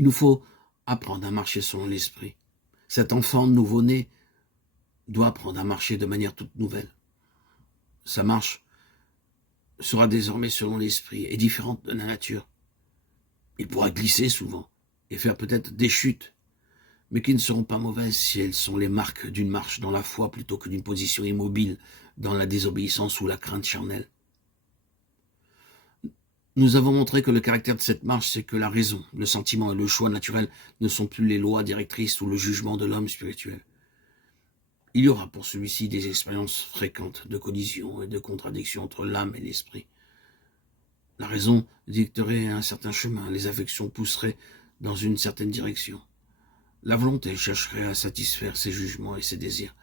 Il nous faut apprendre à marcher selon l'esprit. Cet enfant nouveau-né doit apprendre à marcher de manière toute nouvelle. Sa marche sera désormais selon l'esprit et différente de la nature. Il pourra glisser souvent et faire peut-être des chutes, mais qui ne seront pas mauvaises si elles sont les marques d'une marche dans la foi plutôt que d'une position immobile dans la désobéissance ou la crainte charnelle. Nous avons montré que le caractère de cette marche, c'est que la raison, le sentiment et le choix naturel ne sont plus les lois directrices ou le jugement de l'homme spirituel. Il y aura pour celui-ci des expériences fréquentes de collision et de contradiction entre l'âme et l'esprit. La raison dicterait un certain chemin, les affections pousseraient dans une certaine direction. La volonté chercherait à satisfaire ses jugements et ses désirs.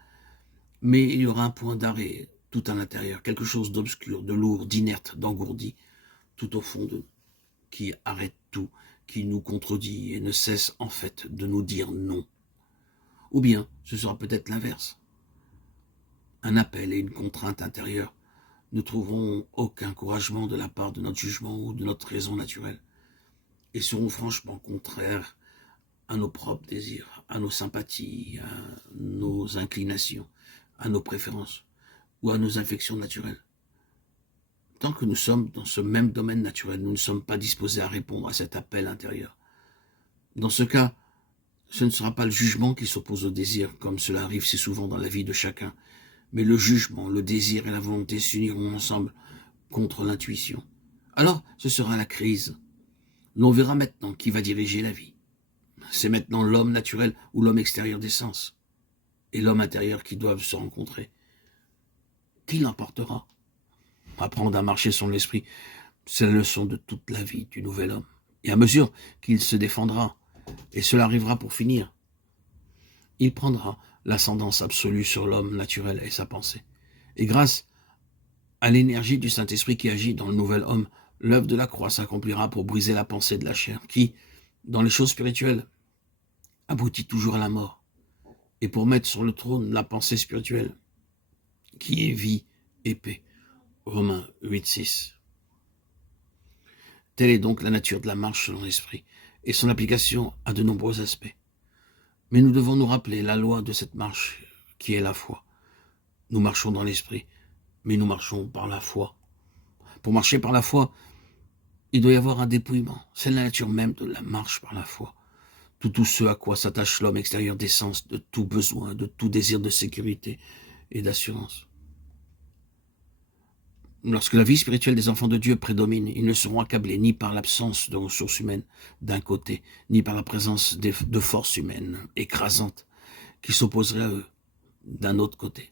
Mais il y aura un point d'arrêt tout à l'intérieur, quelque chose d'obscur, de lourd, d'inerte, d'engourdi, tout au fond de nous, qui arrête tout, qui nous contredit et ne cesse en fait de nous dire non. Ou bien ce sera peut-être l'inverse. Un appel et une contrainte intérieure. Ne trouverons aucun encouragement de la part de notre jugement ou de notre raison naturelle et seront franchement contraires à nos propres désirs, à nos sympathies, à nos inclinations, à nos préférences ou à nos affections naturelles. Tant que nous sommes dans ce même domaine naturel, nous ne sommes pas disposés à répondre à cet appel intérieur. Dans ce cas, ce ne sera pas le jugement qui s'oppose au désir, comme cela arrive si souvent dans la vie de chacun, mais le jugement, le désir et la volonté s'uniront ensemble contre l'intuition. Alors, ce sera la crise. L'on verra maintenant qui va diriger la vie. C'est maintenant l'homme naturel ou l'homme extérieur des sens et l'homme intérieur qui doivent se rencontrer. Qui l'emportera? Apprendre à marcher selon l'esprit, c'est la leçon de toute la vie du nouvel homme. Et à mesure qu'il se défendra, et cela arrivera pour finir, il prendra l'ascendance absolue sur l'homme naturel et sa pensée. Et grâce à l'énergie du Saint-Esprit qui agit dans le nouvel homme, l'œuvre de la croix s'accomplira pour briser la pensée de la chair, qui, dans les choses spirituelles, aboutit toujours à la mort, et pour mettre sur le trône la pensée spirituelle, qui est vie et paix. Romains 8,6. Telle est donc la nature de la marche selon l'esprit, et son application a de nombreux aspects. Mais nous devons nous rappeler la loi de cette marche, qui est la foi. Nous marchons dans l'esprit, mais nous marchons par la foi. Pour marcher par la foi, il doit y avoir un dépouillement. C'est la nature même de la marche par la foi. Tout ce à quoi s'attache l'homme extérieur des sens, de tout besoin, de tout désir de sécurité et d'assurance. Lorsque la vie spirituelle des enfants de Dieu prédomine, ils ne seront accablés ni par l'absence de ressources humaines d'un côté, ni par la présence de forces humaines écrasantes qui s'opposeraient à eux d'un autre côté.